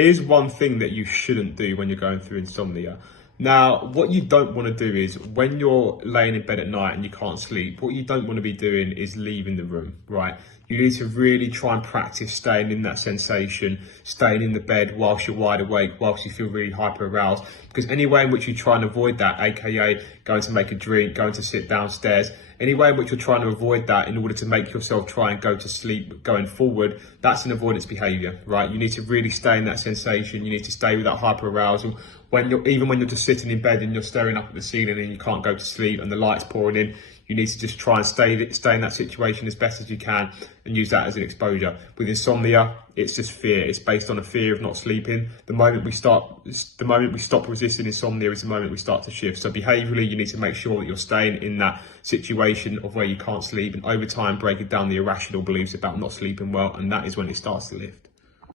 Here's one thing that you shouldn't do when you're going through insomnia. Now, what you don't want to do is when you're laying in bed at night and you can't sleep, what you don't want to be doing is leaving the room, right? You need to really try and practice staying in that sensation, staying in the bed whilst you're wide awake, whilst you feel really hyper aroused. Because any way in which you try and avoid that, aka going to make a drink, going to sit downstairs, any way in which you're trying to avoid that in order to make yourself try and go to sleep going forward, that's an avoidance behavior, right? You need to really stay in that sensation. You need to stay with that hyper arousal. Even when you're just sitting in bed and you're staring up at the ceiling and you can't go to sleep and the light's pouring in, you need to just try and stay in that situation as best as you can and use that as an exposure. With insomnia, it's just fear. It's based on a fear of not sleeping. The moment we stop resisting insomnia is the moment we start to shift. So behaviorally, you need to make sure that you're staying in that situation of where you can't sleep, and over time breaking down the irrational beliefs about not sleeping well, and that is when it starts to lift.